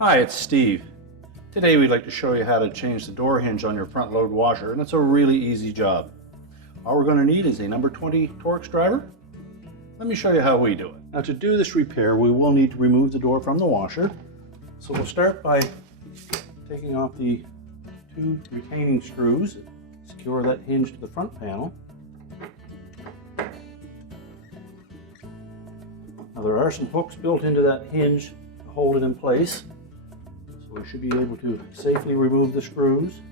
Hi, it's Steve. Today we'd like to show you how to change the door hinge on your front load washer, and it's a really easy job. All we're going to need is a number 20 Torx screwdriver. Let me show you how we do it. Now to do this repair, we will need to remove the door from the washer. So we'll start by taking off the two retaining screws, secure that hinge to the front panel. Now there are some hooks built into that hinge to hold it in place. So we should be able to safely remove the screws.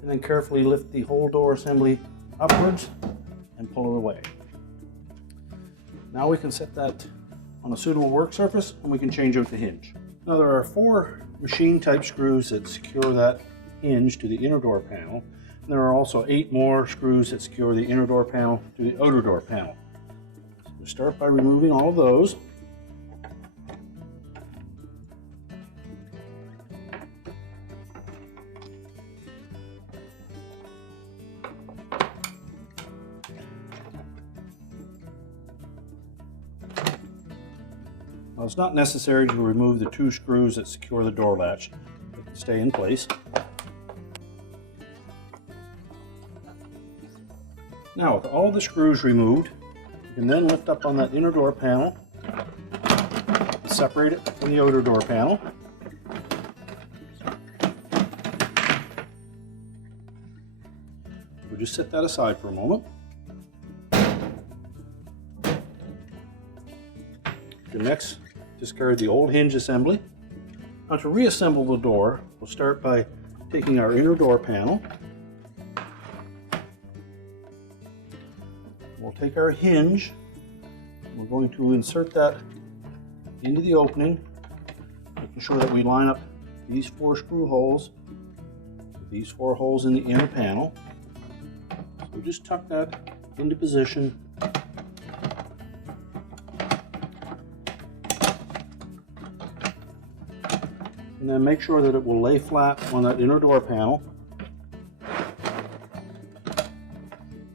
And then carefully lift the whole door assembly upwards and pull it away. Now we can set that on a suitable work surface and we can change out the hinge. Now there are 4 machine type screws that secure that hinge to the inner door panel. And there are also 8 more screws that secure the inner door panel to the outer door panel. We start by removing all of those. Now it's not necessary to remove the 2 screws that secure the door latch. They can stay in place. Now with all the screws removed, you can then lift up on that inner door panel, separate it from the outer door panel. We'll just set that aside for a moment. You next discard the old hinge assembly. Now to reassemble the door, we'll start by taking our inner door panel. We'll take our hinge, we're going to insert that into the opening, making sure that we line up these 4 screw holes with these 4 holes in the inner panel. So we'll just tuck that into position. And then make sure that it will lay flat on that inner door panel.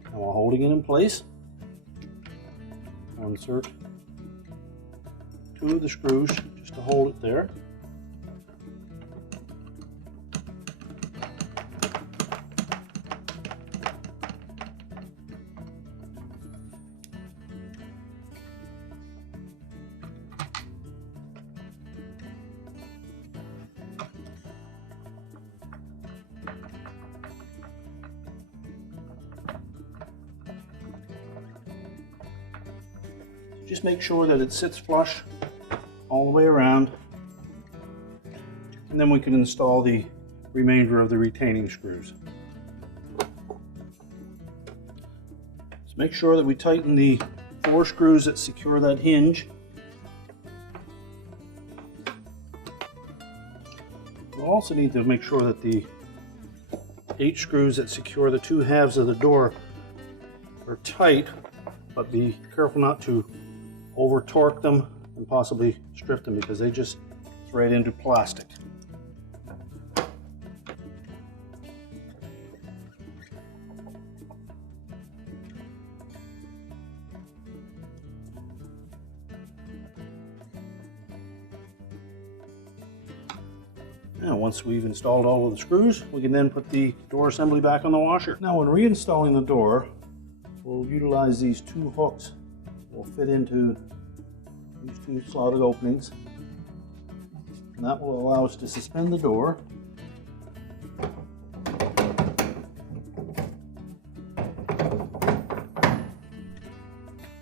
And while holding it in place, I'll insert 2 of the screws just to hold it there. Just make sure that it sits flush all the way around, and then we can install the remainder of the retaining screws. Just make sure that we tighten the 4 screws that secure that hinge. We'll also need to make sure that the 8 screws that secure the 2 halves of the door are tight, but be careful not to over torque them and possibly strip them because they just thread into plastic. Now once we've installed all of the screws, we can then put the door assembly back on the washer. Now when reinstalling the door, we'll utilize these 2 hooks. Will fit into these 2 slotted openings, and that will allow us to suspend the door.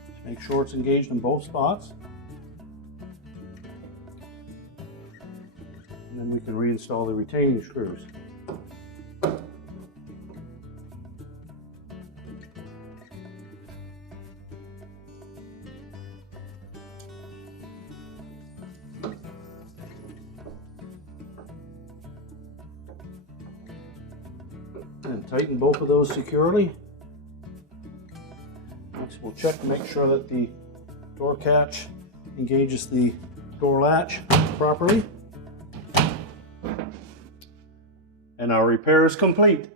Just make sure it's engaged in both spots, and then we can reinstall the retaining screws. And tighten both of those securely. Next we'll check to make sure that the door catch engages the door latch properly. And our repair is complete.